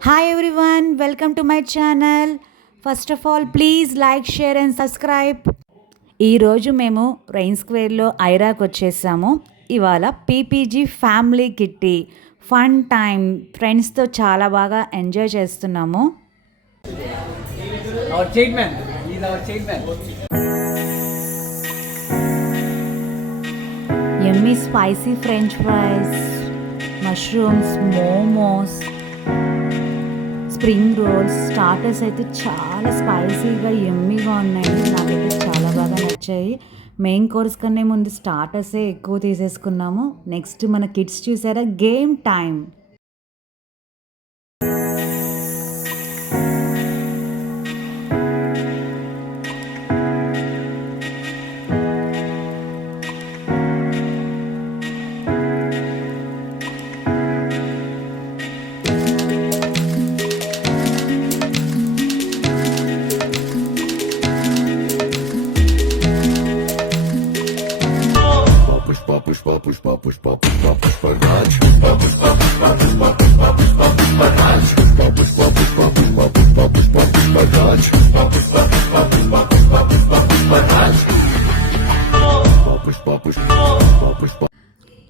Hi everyone, welcome to my channel. First of all, please like, share and subscribe. ఈరోజు మేము రైన్ స్క్వేర్లో ఐరాక్ వచ్చేసాము. ఇవాళ PPG family kitty fun time ఫ్రెండ్స్తో చాలా బాగా ఎంజాయ్ చేస్తున్నాము. Yummy spicy French fries, mushrooms, momos, spring rolls, starters అయితే చాలా స్పైసీగా యమ్మీగా ఉన్నాయి. నాకైతే చాలా బాగా నచ్చాయి. మెయిన్ కోర్స్ కన్నా ముందు స్టార్టర్సే ఎక్కువ తీసేసుకున్నాము. నెక్స్ట్ మన కిడ్స్ చూసారా, game time. Pushpa Raj. Pushpa Raj.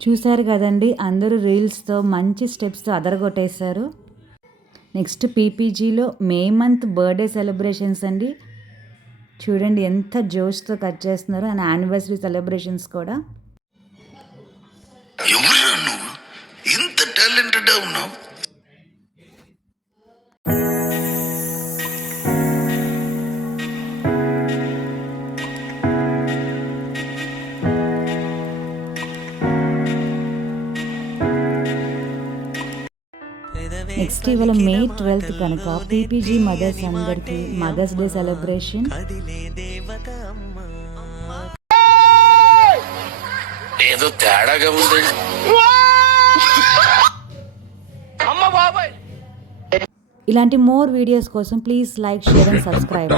చూశారు కదండి, అందరూ రీల్స్తో మంచి స్టెప్స్తో అదరగొట్టేశారు. నెక్స్ట్ పీపీజీలో మే మంత్ బర్త్డే సెలబ్రేషన్స్ అండి. చూడండి ఎంత జోష్తో కట్ చేస్తున్నారు. అండ్ యానివర్సరీ సెలబ్రేషన్స్ కూడా. ఎవరు నువ్వు ఇంత టాలెంటెడ్ ఉన్నావు? నెక్స్ట్ ఇవాళ మే 12th కనుక పీపీజీ మదర్స్ అందరికి మదర్స్ డే సెలబ్రేషన్. ఏదో తేడాగా ఉంది. ఇలాంటి మోర్ వీడియోస్ కోసం please like, share and subscribe.